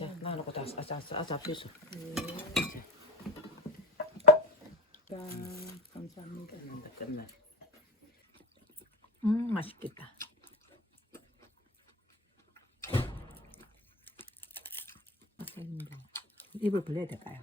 자, 나놓고 다 잡수있어. 자, 감사합니다. 끝나. 맛있겠다. 입을 벌려야 될까요?